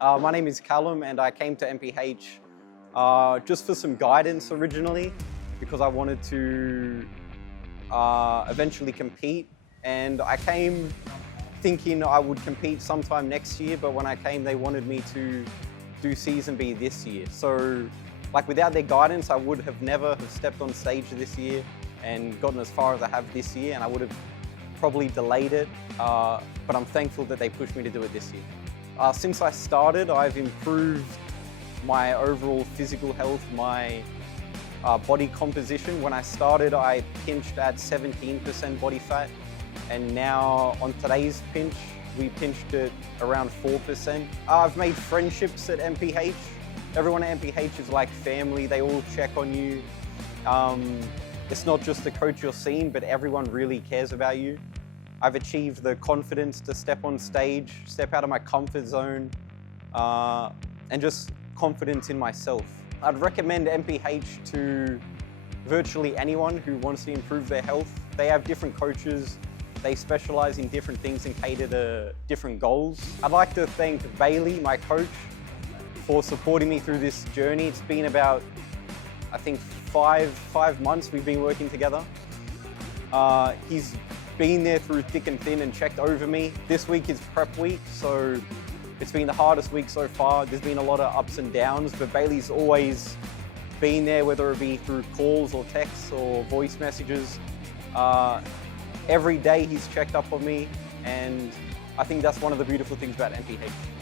My name is Callum and I came to MPH just for some guidance originally because I wanted to eventually compete, and I came thinking I would compete sometime next year, but when I came they wanted me to do season B this year. So like without their guidance I would have never have stepped on stage this year and gotten as far as I have this year, and I would have probably delayed it, but I'm thankful that they pushed me to do it this year. Since I started, I've improved my overall physical health, my body composition. When I started, I pinched at 17% body fat, and now on today's pinch, we pinched at around 4%. I've made friendships at MPH. Everyone at MPH is like family. They all check on you. It's not just the coach you're seeing, but everyone really cares about you. I've achieved the confidence to step on stage, step out of my comfort zone, and just confidence in myself. I'd recommend MPH to virtually anyone who wants to improve their health. They have different coaches. They specialize in different things and cater to different goals. I'd like to thank Bailey, my coach, for supporting me through this journey. It's been about, I think, five months we've been working together. He's been there through thick and thin and checked over me. This week is prep week, so it's been the hardest week so far. There's been a lot of ups and downs, but Bailey's always been there, whether it be through calls or texts or voice messages. Every day he's checked up on me, and I think that's one of the beautiful things about MPH.